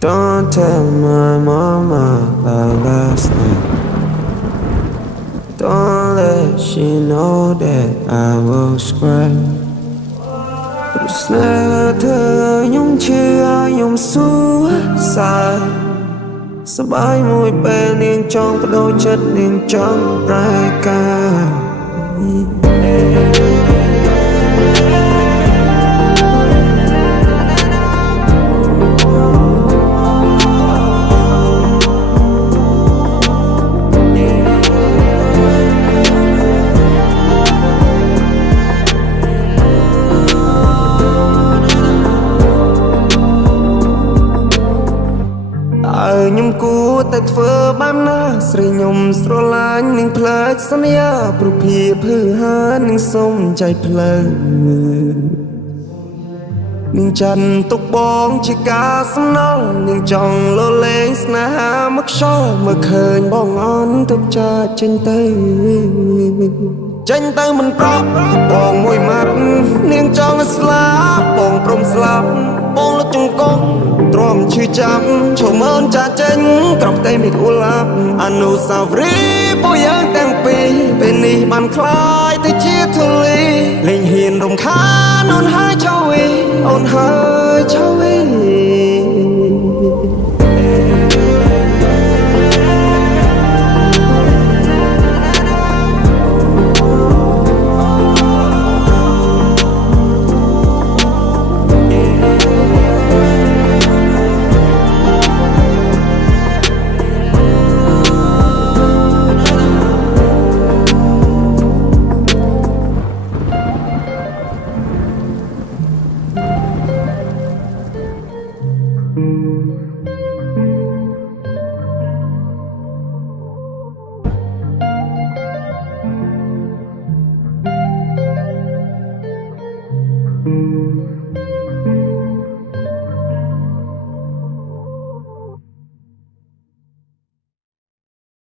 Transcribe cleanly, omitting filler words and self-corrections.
Don't tell my mama about last night. Don't let she know that I was cry. It's never nhung chưa nhung suicide. សបាយមួយពេលនាងចង់បដូរចិត្តនាងចង់ប្រែការខ្ញុំគួរតែធ្វើបែបណាស្រីខ្ញុំស្រឡាញ់នឹងផ្លែកសន្យាព្រោះភាពហឺហានឹងសុំใจផ្លូវនឹងចាន់ទុកបងជាការសំណល់នឹងចង់លលេងស្នេហាមកខ្យល់មើលឃើញបងអន់ទុកចាចេញទៅមិនប្រាប់បងមួយម៉ាត់នាងចង់ស្លាប់បងព្រមស្លាប់បងលុតចង្កង់ទ្រាំឈឺចាប់ឈរមើលចាចេញក្រប់តែមិនអ៊ូឡាប់អនុស្សាវរីយ៍ពួកយើងទាំងពីរពេលនេះបានคล้ายទៅជាធូលីលេងហ៊ានរំខានអូនហើយចៅវីអូនហើយចៅវី